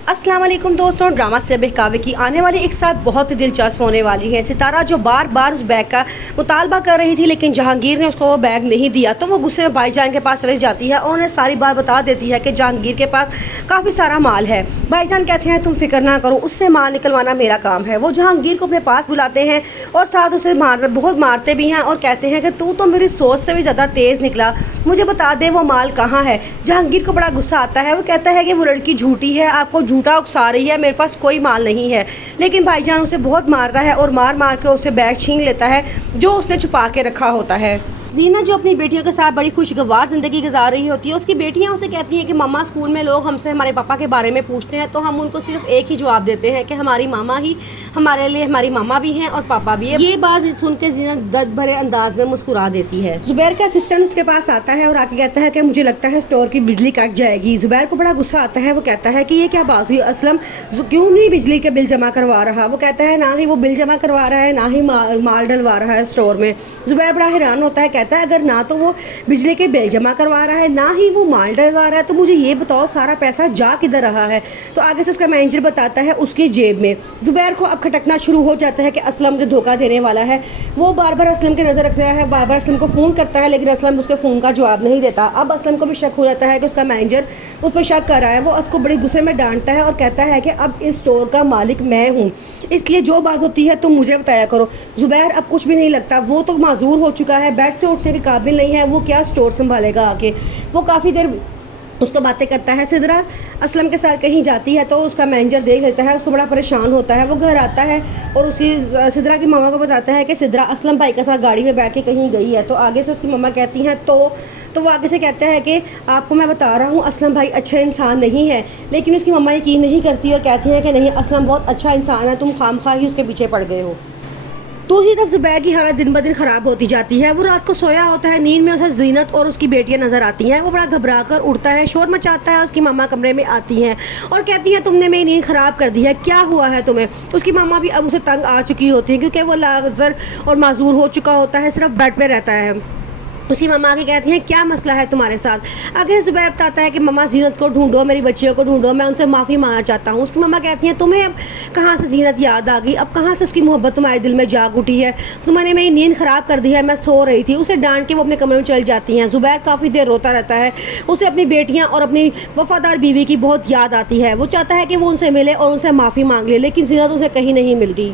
अस्सलाम वालेकुम दोस्तों, ड्रामा से बहकावे की आने वाली एक साथ बहुत ही दिलचस्प होने वाली है। सितारा जो बार बार उस बैग का मुतालबा कर रही थी, लेकिन जहांगीर ने उसको वो बैग नहीं दिया, तो वो गुस्से में भाईजान के पास चली जाती है और उन्हें सारी बात बता देती है कि जहांगीर के पास काफ़ी सारा माल है। भाईजान कहते हैं तुम फिक्र ना करो, उससे माल निकलवाना मेरा काम है। वो जहांगीर को अपने पास बुलाते हैं और साथ उसे बहुत मारते भी हैं और कहते हैं कि तू तो मेरी सोच से भी ज़्यादा तेज़ निकला, मुझे बता दे वो माल कहाँ है। जहांगीर को बड़ा गुस्सा आता है, वो कहता है कि वो लड़की झूठी है, आपको झूठा उकसा रही है, मेरे पास कोई माल नहीं है। लेकिन भाईजान उसे बहुत मारता है और मार मार के उसे बैग छीन लेता है जो उसने छुपा के रखा होता है। जीनत जो अपनी बेटियों के साथ बड़ी खुशगवार ज़िंदगी गुजार रही होती है, उसकी बेटियां उसे कहती हैं कि मम्मा स्कूल में लोग हमसे हमारे पापा के बारे में पूछते हैं तो हम उनको सिर्फ एक ही जवाब देते हैं कि हमारी मामा ही हमारे लिए हमारी मामा भी हैं और पापा भी है। ये बात सुन के जीनत दर्द भरे अंदाज में मुस्कुरा देती है। जुबैर का असिस्टेंट उसके पास आता है और आके कहता है कि मुझे लगता है स्टोर की बिजली कट जाएगी। जुबैर को बड़ा गुस्सा आता है, वो कहता है कि ये क्या बात हुई, असलम क्यों नहीं बिजली के बिल जमा करवा रहा। वो कहता है ना ही वो बिल जमा करवा रहा है, ना ही माल डलवा रहा है स्टोर में। जुबैर बड़ा हैरान होता है, कहता है अगर ना तो वो बिजली के बिल जमा करवा रहा है, ना ही वो माल डलवा रहा है, तो मुझे ये बताओ सारा पैसा जा किधर रहा है। तो आगे से उसका मैनेजर बताता है उसकी जेब में। जुबैर को अब खटकना शुरू हो जाता है कि असलम मुझे धोखा देने वाला है। वो बार बार असलम की नज़र रख रहा है, बार बार असलम को फ़ोन करता है, लेकिन असलम उसके फ़ोन का जवाब नहीं देता। अब असलम को भी शक हो जाता है कि उसका मैनेजर उस पर शक कर रहा है। वो उसको बड़ी गुस्से में डांटता है और कहता है कि अब इस स्टोर का मालिक मैं हूँ, इसलिए जो बात होती है तुम मुझे बताया करो। जुबैर अब कुछ भी नहीं लगता, वो तो माजूर हो चुका है, बेड से उठने के काबिल नहीं है, वो क्या स्टोर संभालेगा आके। वो काफ़ी देर उसको बातें करता है। सिदरा असलम के साथ कहीं जाती है तो उसका मैनेजर देख लेता है, उसको बड़ा परेशान होता है। वो घर आता है और उसकी सिदरा की मामा को बताता है कि सिदरा असलम भाई के साथ गाड़ी में बैठ के कहीं गई है। तो आगे से उसकी मामा कहती हैं तो वो आगे से कहता है कि आपको मैं बता रहा हूँ असलम भाई अच्छा इंसान नहीं है। लेकिन उसकी मम्मा यकीन नहीं करती और कहती हैं कि नहीं, असलम बहुत अच्छा इंसान है, तुम खामखा ही उसके पीछे पड़ गए हो। दूसरी तरफ जुबैर की हालत दिन ब दिन ख़राब होती जाती है। वो रात को सोया होता है, नींद में उसे जीनत और उसकी बेटियां नज़र आती हैं। वो बड़ा घबरा कर उठता है, शोर मचाता है। उसकी मामा कमरे में आती हैं और कहती हैं तुमने मेरी नींद ख़राब कर दी है, क्या हुआ है तुम्हें। उसकी मामा भी अब उसे तंग आ चुकी होती है क्योंकि वो लाज़र और माजूर हो चुका होता है, सिर्फ बेड पर रहता है। उसकी मम्मा आके कहती हैं क्या मसला है तुम्हारे साथ। आगे जुबैर बताता है कि मम्मा जीनत को ढूंढो, मेरी बच्चियों को ढूंढो, मैं उनसे माफ़ी मांगना चाहता हूँ। उसकी मम्मा कहती हैं तुम्हें अब कहाँ से जीनत याद आ गई, अब कहाँ से उसकी मोहब्बत तुम्हारे दिल में जाग उठी है, तुम्हारे मेरी नींद ख़राब कर दी है, मैं सो रही थी। उसे डांट के वो अपने कमरे में चल जाती हैं। जुबैर काफ़ी देर रोता रहता है, उसे अपनी बेटियाँ और अपनी वफादार बीवी की बहुत याद आती है। वो चाहता है कि वो उनसे मिले और उनसे माफ़ी मांग ले, लेकिन जीनत उसे कहीं नहीं मिलती।